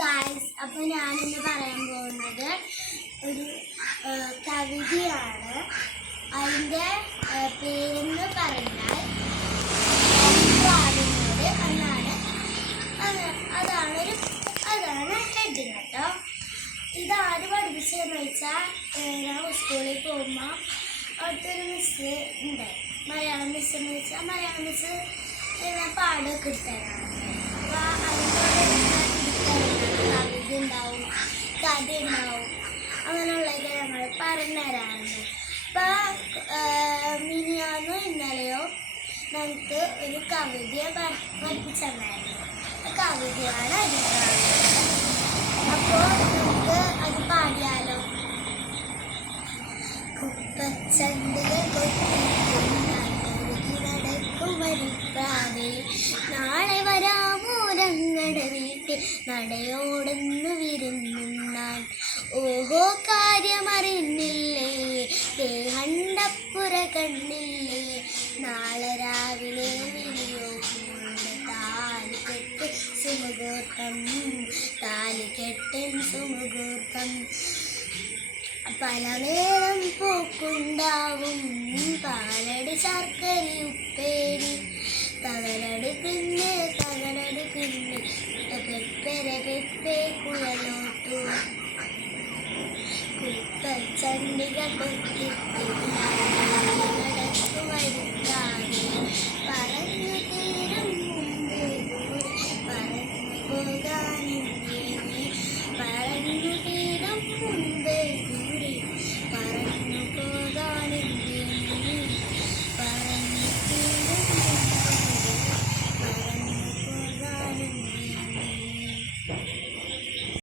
Guys, അപ്പോൾ ഞാനിന്ന് പറയാൻ പോകുന്നത് ഒരു കവിതയാണ്. അതിൻ്റെ പേരെന്ന് പറഞ്ഞാൽ പ്രാവിനോട് എന്നാണ്. അതാണ് ഹെഡിങ് കേട്ടോ. ഇതാര് പഠിപ്പിച്ചതെന്ന് വെച്ചാൽ, ഞാൻ സ്കൂളിൽ പോകുമ്പോൾ അവിടുത്തെ ഒരു മിസ്സ് ഉണ്ട്, മലയാളം മിസ് എന്ന് വെച്ചാൽ മലയാളം മിസ്സ് പാടൊക്കെ ഇട്ടതാണ്. അപ്പോൾ കവിത ഉണ്ടാവും, കഥ ഉണ്ടാവും, അങ്ങനെയുള്ളതൊക്കെ ഞങ്ങൾ പറഞ്ഞു തരാറുണ്ട്. അപ്പോൾ മിനിയാന്നോ ഇന്നലെയോ നമുക്ക് ഒരു കവിത പഠിപ്പിച്ചിട്ടുണ്ടായിരുന്നു. കവിതയാണ് അരിപ്രാവ്. അപ്പോൾ നമുക്ക് അത് പാടിയാലോ? കുപ്പച്ചണ്ടുകൾ നടക്കുമരിപ്രാവേ, നാളെ വരാമോ ഞങ്ങളുടെ വീട്ടിൽ നടയോടൊന്നു വിരുന്നുണ്ണാൻ. ഓഹോ, കാര്യമറിഞ്ഞില്ലേ, ദേഹണ്ടപ്പുര കണ്ടില്ലേ, നാളെ രാവിലെ വിളിയോണ്ട് താലികെട്ട് സുമുഹൂർത്തം, താലികെട്ടിൻ സുമുഹൂർത്തം. പല നേരം പൂക്കുണ്ടാവും, പാലടി ശർക്കര ഉപ്പേരി, തവലടി